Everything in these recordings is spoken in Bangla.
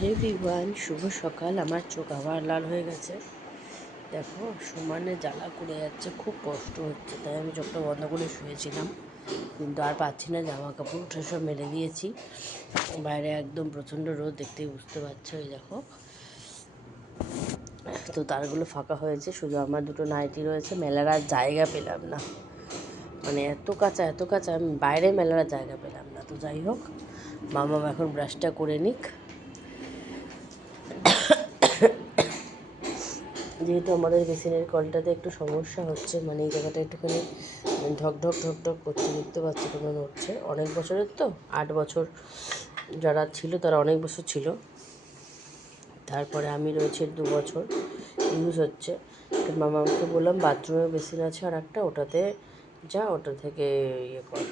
হে বিওয়ান, শুভ সকাল। আমার চোখ আবার লাল হয়ে গেছে, দেখো সমানে জ্বালা করে যাচ্ছে, খুব কষ্ট হচ্ছে। তাই আমি চোখটা বন্ধ করে শুয়েছিলাম, কিন্তু আর পাচ্ছি না। জামা কাপড় উঠে সব মেলে দিয়েছি। বাইরে একদম প্রচণ্ড রোদ, দেখতেই বুঝতে পারছো। এই দেখো, তো তারগুলো ফাঁকা হয়েছে, শুধু আমার দুটো নাইটি রয়েছে। মেলার আর জায়গা পেলাম না, মানে এত কাঁচা আমি বাইরে মেলার আর জায়গা পেলাম না। তো যাই হোক, মামা এখন ব্রাশটা করে নিক। যেহেতু আমাদের বেসিনের কলটাতে একটু সমস্যা হচ্ছে, মানে এই জায়গাটা একটুখানি ঢক ঢক করছে, দেখতে পাচ্ছি তোমরা নড়ছে। অনেক বছরের তো, 8 বছর যারা ছিল তারা অনেক বছর ছিল, তারপরে আমি রয়েছে 2 বছর ইউজ হচ্ছে। তো মামাকে বললাম বাথরুমে বেসিন আছে আর একটা, ওটাতে যা, ওটা থেকে ইয়ে কর।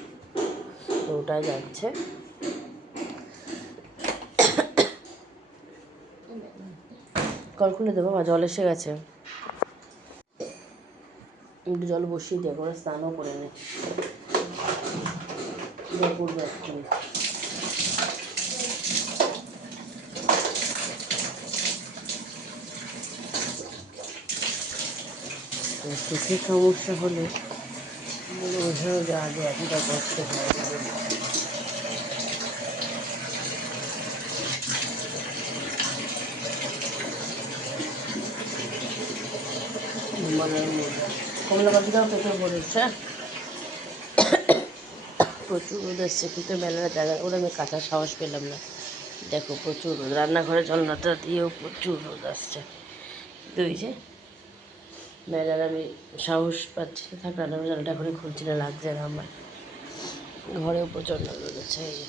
তো ওটাই যাচ্ছে। কল খুলে দেবো, বা জল এসে গেছে, একটু জল বসিয়ে দিয়ে করে স্নানও করে নে, করবো এক্ষুনি। চোখের সমস্যা হলে বোঝানো যায় যে এতটা কষ্ট হয়। কমলা পাখিটাও পেটে পড়েছে, প্রচুর রোদ এসছে, কিন্তু মেলার জায়গা ওরা আমি কাঁচার সাহস পেলাম না। দেখো প্রচুর রোদ, রান্নাঘরে জলনাটা দিয়েও প্রচুর রোদ আসছে। তুই যে মেলার আমি সাহস পাচ্ছি না, থাক রান্নাঘরে জালটা করে খুলছি না, লাগছে না আমার। ঘরেও প্রচণ্ড রোদ আছে, এই যে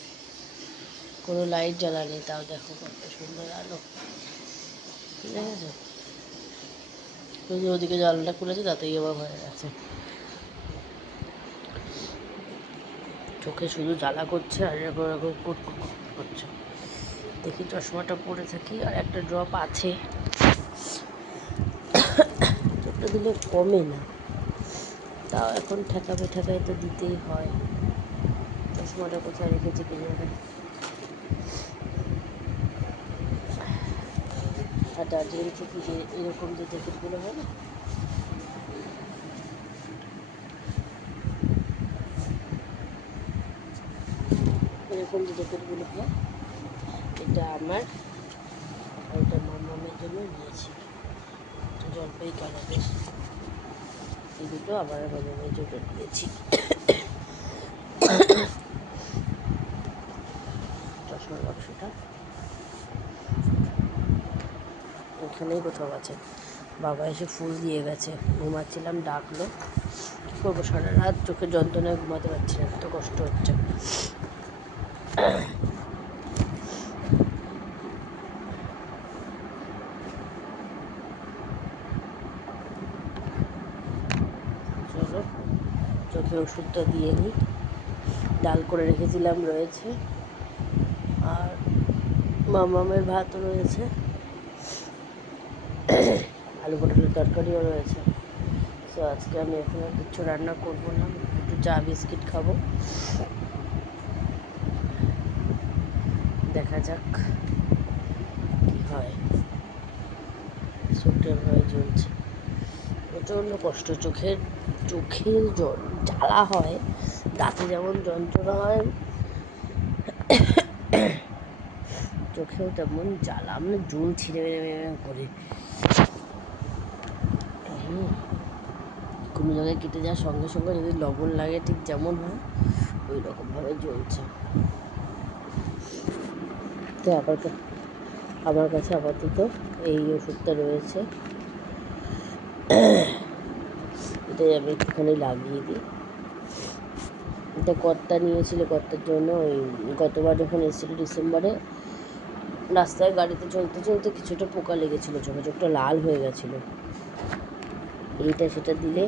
কোনো লাইট জ্বালা নেই, তাও দেখো কত সুন্দর আলো, ঠিক আছে। শুধু ওদিকে জানলাটা খুলেছে, তাতেই আবার হয়ে গেছে। চোখে শুধু জ্বালা করছে আর এরকম এরকম কুটকুট করছে। দেখি চশমাটা পরে থাকি, আর একটা ড্রপ আছে, চোখটা দিলে কমে না, তাও এখন ঠেকাই তো দিতেই হয়। চশমাটা কোথায় রেখেছি কি জানে। আর দার্জিলিং থেকে যে এরকম যে জ্যাকেটগুলো হয় না, এরকম যে জ্যাকেটগুলো হয়, এটা আমার আর এটা মামামের জন্য নিয়েছি, জলপাই কালারের। এই দুটো আবার মামামের জন্য নিয়েছি। চশমার বাক্সটা ওখানেই কোথাও আছে। বাবা এসে ফুল দিয়ে গেছে, ঘুমাচ্ছিলাম ডাকলো, কী করবো, সারা রাত চোখের যন্ত্রণায় ঘুমাতে পারছি না, এত কষ্ট হচ্ছে। চলো চোখে ওষুধটা দিয়ে নিই। ডাল করে রেখেছিলাম রয়েছে, আর মামামের ভাতও রয়েছে, আলু পটলের তরকারিও রয়েছে। সো আজকে আমি এখন আর কিচ্ছু রান্না করবো না, একটু চা বিস্কিট খাবো, দেখা যাক কী হয়। চোখটা ভয়ে জ্বলছে, প্রচণ্ড কষ্ট। চোখের জ্বালা হয়, দাঁতে যেমন যন্ত্রণা হয়, চোখেও তেমন জ্বালা, মানে জল ছিঁড়ে বেড়ে করে। কোনো জায়গায় কেটে যাওয়ার সঙ্গে সঙ্গে যদি লবণ লাগে, ঠিক যেমন হয় ওই রকমভাবে জ্বলছে। তো আমার কাছে আপাতত এই ওষুধটা রয়েছে, এটাই আমি একটুখানি লাগিয়ে দিই। এটা কর্তা নিয়েছিল, কর্তার জন্য ওই গতবার যখন এসেছিল ডিসেম্বরে, রাস্তায় গাড়িতে চলতে চলতে কিছুটা পোকা লেগেছিলো, চোখটা লাল হয়ে গেছিলো। এইটা সেটা দিলে,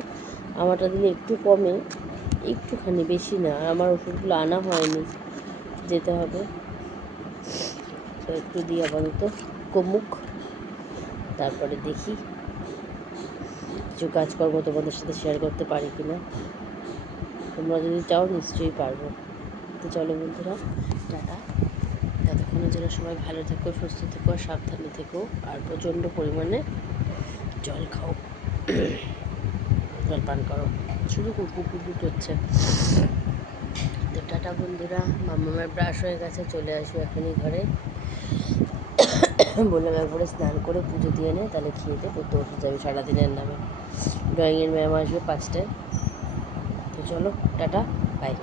আমারটা দিলে একটু কমে, একটুখানি, বেশি না। আর আমার ওষুধগুলো আনা হয়নি, যেতে হবে, তো একটু দিই আপাতত কমুক, তারপরে দেখি কিছু কাজকর্ম তোমাদের সাথে শেয়ার করতে পারি কি না। তোমরা যদি চাও নিশ্চয়ই পারবো। তো চলো বন্ধুরা, টাটা, ততক্ষণে যেন সবাই ভালো থেকো, সুস্থ থেকো, সাবধানে থেকো, আর প্রচণ্ড পরিমাণে জল খাও, জল পান করো। শুধু কুকুর হচ্ছে। তো টাটা বন্ধুরা, মামামের ব্রাশ হয়ে গেছে, চলে আসবে এখনই ঘরে। বললাম একবারে স্নান করে পুজো দিয়ে নে, তাহলে খেয়ে দিয়ে পড়তে বসে যাবে সারাদিনের নামে। ড্রয়িংয়ের ম্যাম আসবে 5টায়। তো চলো, টাটা, বাই।